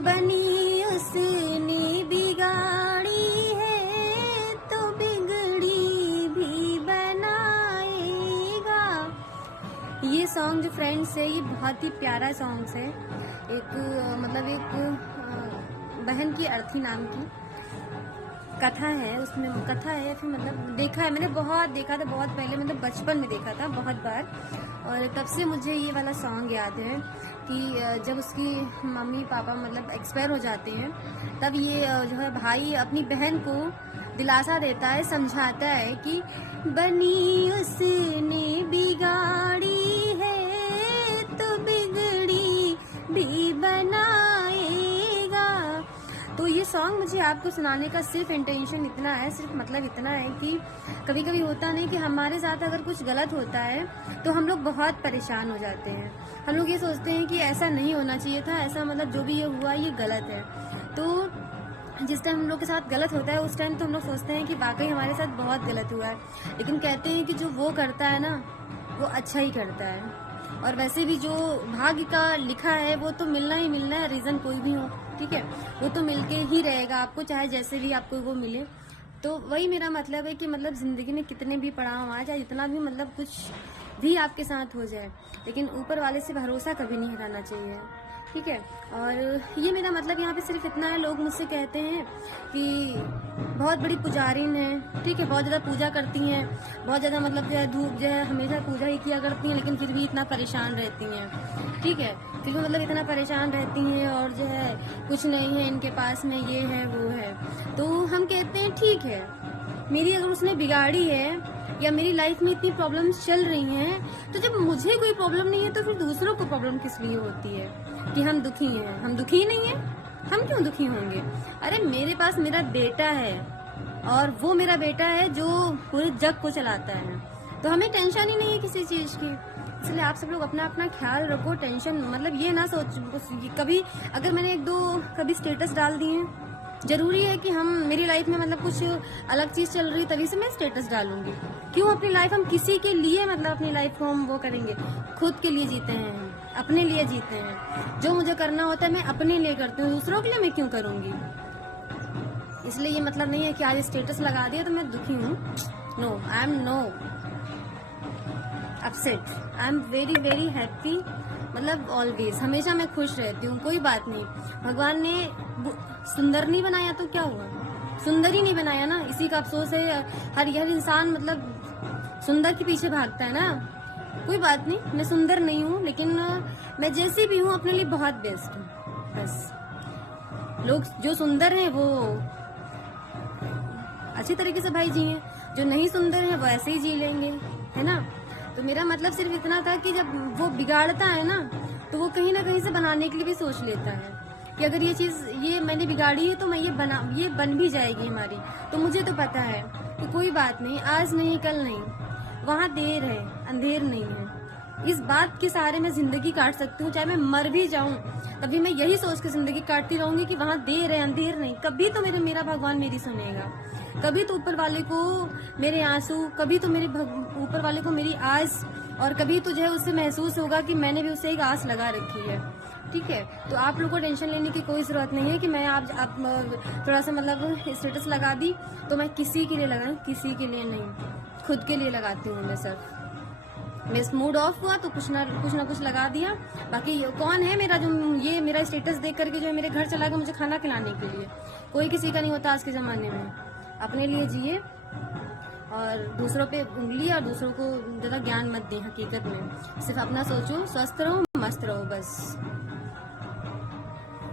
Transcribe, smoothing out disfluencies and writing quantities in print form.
बनी उसने बिगाड़ी है तो बिगड़ी भी बनाएगा। ये सॉन्ग जो फ्रेंड्स है, ये बहुत ही प्यारा सॉन्ग है। एक मतलब एक बहन की अर्थी नाम की कथा है, उसमें कथा है फिर मतलब देखा है मैंने, बहुत देखा था, बहुत पहले मतलब बचपन में देखा था बहुत बार। और तब से मुझे ये वाला सॉन्ग याद है कि जब उसकी मम्मी पापा मतलब एक्सपायर हो जाते हैं, तब ये जो है भाई अपनी बहन को दिलासा देता है, समझाता है कि बनी उसने बिगाड़ी है तो बिगड़ी भी बनाएगा। तो ये सॉन्ग मुझे आपको सुनाने का सिर्फ इंटेंशन इतना है, सिर्फ मतलब इतना है कि कभी कभी होता नहीं कि हमारे साथ अगर कुछ गलत होता है तो हम लोग बहुत परेशान हो जाते हैं। हम लोग ये सोचते हैं कि ऐसा नहीं होना चाहिए था, ऐसा मतलब जो भी ये हुआ ये गलत है। तो जिस टाइम हम लोग के साथ गलत होता है उस टाइम तो हम लोग सोचते हैं कि वाकई हमारे साथ बहुत गलत हुआ है, लेकिन कहते हैं कि जो वो करता है ना वो अच्छा ही करता है। और वैसे भी जो भाग्य का लिखा है वो तो मिलना ही मिलना है, रीज़न कोई भी हो, ठीक है, वो तो मिलके ही रहेगा आपको, चाहे जैसे भी आपको वो मिले। तो वही मेरा मतलब है कि मतलब ज़िंदगी में कितने भी पड़ाव आए, चाहे जितना भी मतलब कुछ भी आपके साथ हो जाए, लेकिन ऊपर वाले से भरोसा कभी नहीं हटाना चाहिए, ठीक है। और ये मेरा मतलब यहाँ पे सिर्फ इतना है, लोग मुझसे कहते हैं कि बहुत बड़ी पुजारिन है, ठीक है, बहुत ज़्यादा पूजा करती हैं, बहुत ज़्यादा मतलब जो है धूप जो है हमेशा पूजा ही किया करती हैं, लेकिन फिर भी इतना परेशान रहती हैं, ठीक है, फिर भी मतलब इतना परेशान रहती हैं और जो है कुछ नहीं है इनके पास में, ये है वो है। तो हम कहते हैं ठीक है, मेरी अगर उसने बिगाड़ी है या मेरी लाइफ में इतनी प्रॉब्लम्स चल रही हैं, तो जब मुझे कोई प्रॉब्लम नहीं है तो फिर दूसरों को प्रॉब्लम किस लिए होती है कि हम दुखी हैं? हम दुखी नहीं हैं, हम क्यों दुखी होंगे? अरे मेरे पास मेरा बेटा है और वो मेरा बेटा है जो पूरे जग को चलाता है, तो हमें टेंशन ही नहीं है किसी चीज़ की। इसलिए आप सब लोग अपना अपना ख्याल रखो, टेंशन मतलब ये ना सोच कभी, अगर मैंने एक दो कभी स्टेटस डाल दिए, जरूरी है कि हम मेरी लाइफ में मतलब कुछ अलग चीज चल रही तभी से मैं स्टेटस डालूंगी? क्यों अपनी लाइफ हम किसी के लिए मतलब अपनी लाइफ को हम वो करेंगे? खुद के लिए जीते हैं, अपने लिए जीते हैं, जो मुझे करना होता है मैं अपने लिए करती हूँ, दूसरों के लिए मैं क्यों करूंगी? इसलिए ये मतलब नहीं है कि आज स्टेटस लगा दिया तो मैं दुखी हूँ। No, I am no upset, I am very very happy, मतलब ऑलवेज, हमेशा मैं खुश रहती हूँ, कोई बात नहीं। भगवान ने सुंदर नहीं बनाया तो क्या हुआ, सुंदर ही नहीं बनाया ना, इसी का अफसोस है। हर इंसान मतलब सुंदर के पीछे भागता है ना, कोई बात नहीं, मैं सुंदर नहीं हूँ लेकिन मैं जैसी भी हूँ अपने लिए बहुत बेस्ट हूँ। बस लोग जो सुंदर हैं वो अच्छी तरीके से भाई जिए, जो नहीं सुंदर हैं वो ऐसे ही जी लेंगे, है ना। तो मेरा मतलब सिर्फ इतना था कि जब वो बिगाड़ता है ना तो वो कहीं ना कहीं से बनाने के लिए भी सोच लेता है कि अगर ये चीज़ ये मैंने बिगाड़ी है तो मैं ये बन भी जाएगी हमारी। तो मुझे तो पता है कि कोई बात नहीं, आज नहीं कल नहीं, वहाँ देर है अंधेर नहीं है, इस बात के सहारे मैं जिंदगी काट सकती हूँ, चाहे मैं मर भी जाऊं तभी मैं यही सोच के जिंदगी काटती रहूंगी कि वहाँ देर है अंधेर नहीं। कभी तो मेरा भगवान मेरी सुनेगा, कभी तो ऊपर वाले को मेरे आंसू, कभी तो मेरे ऊपर वाले को मेरी आस, और कभी तो जो है उससे महसूस होगा कि मैंने भी उससे एक आस लगा रखी है, ठीक है। तो आप लोगों को टेंशन लेने की कोई ज़रूरत नहीं है कि मैं आप थोड़ा सा मतलब स्टेटस लगा दी तो मैं किसी के लिए लगाऊं, किसी के लिए नहीं, खुद के लिए लगाती हूँ मैं सिर्फ। मेरा मूड ऑफ हुआ तो कुछ ना कुछ लगा दिया। बाकी कौन है मेरा जो ये मेरा स्टेटस देख करके जो है मेरे घर चला गया मुझे खाना खिलाने के लिए? कोई किसी का नहीं होता आज के ज़माने में। अपने लिए जिए और दूसरों पे उंगली और दूसरों को ज़्यादा ज्ञान मत दें, हकीकत में सिर्फ अपना सोचो, स्वस्थ रहो, मस्त रहो, बस।